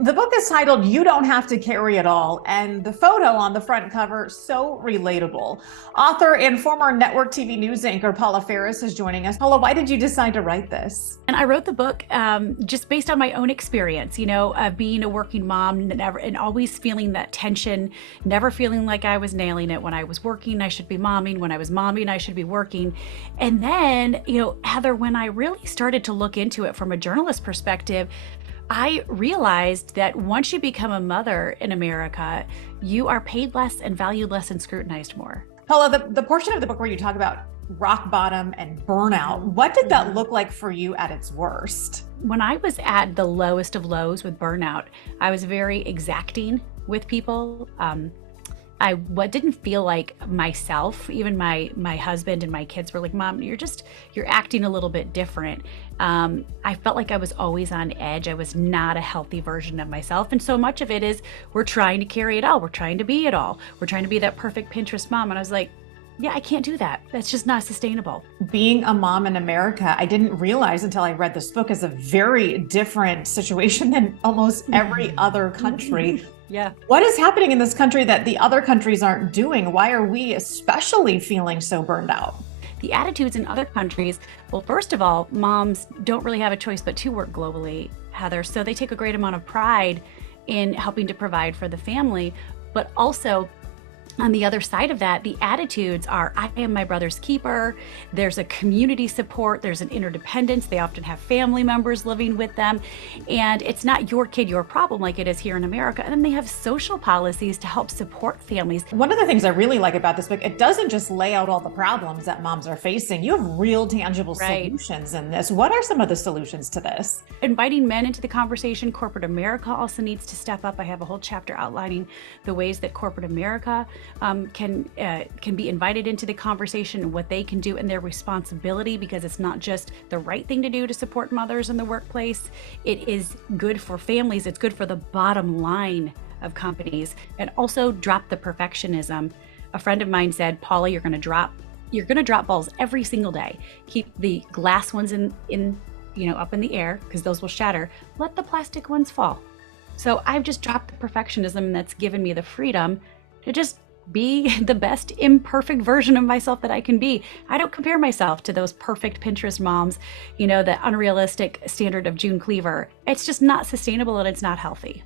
The book is titled You Don't Have to Carry It All, and the photo on the front cover, so relatable. Author and former network TV news anchor Paula Faris is joining us. Paula, why did you decide to write this? And I wrote the book just based on my own experience, being a working mom and always feeling that tension, never feeling like I was nailing it. When I was working, I should be momming. When I was momming, I should be working. And then, Heather, when I really started to look into it from a journalist perspective, I realized that once you become a mother in America, you are paid less and valued less and scrutinized more. Paula, the portion of the book where you talk about rock bottom and burnout, what did that look like for you at its worst? When I was at the lowest of lows with burnout, I was very exacting with people. I didn't feel like myself. Even my husband and my kids were like, "Mom, you're acting a little bit different." I felt like I was always on edge. I was not a healthy version of myself. And so much of it is we're trying to carry it all. We're trying to be it all. We're trying to be that perfect Pinterest mom. And I was like, yeah, I can't do that. That's just not sustainable. Being a mom in America, I didn't realize until I read this book, is a very different situation than almost every other country. Yeah. What is happening in this country that the other countries aren't doing? Why are we especially feeling so burned out? The attitudes in other countries, well, first of all, moms don't really have a choice but to work globally, Heather. So they take a great amount of pride in helping to provide for the family, but also on the other side of that, the attitudes are, I am my brother's keeper. There's a community support. There's an interdependence. They often have family members living with them. And it's not your kid, your problem like it is here in America. And then they have social policies to help support families. One of the things I really like about this book, it doesn't just lay out all the problems that moms are facing. You have real tangible solutions in this. What are some of the solutions to this? Inviting men into the conversation. Corporate America also needs to step up. I have a whole chapter outlining the ways that corporate America can be invited into the conversation and what they can do and their responsibility, because it's not just the right thing to do to support mothers in the workplace. It is good for families. It's good for the bottom line of companies. And also drop the perfectionism. A friend of mine said, Paula, you're going to drop balls every single day. Keep the glass ones in up in the air, because those will shatter. Let the plastic ones fall. So I've just dropped the perfectionism, that's given me the freedom to just be the best imperfect version of myself that I can be. I don't compare myself to those perfect Pinterest moms, the unrealistic standard of June Cleaver. It's just not sustainable and it's not healthy.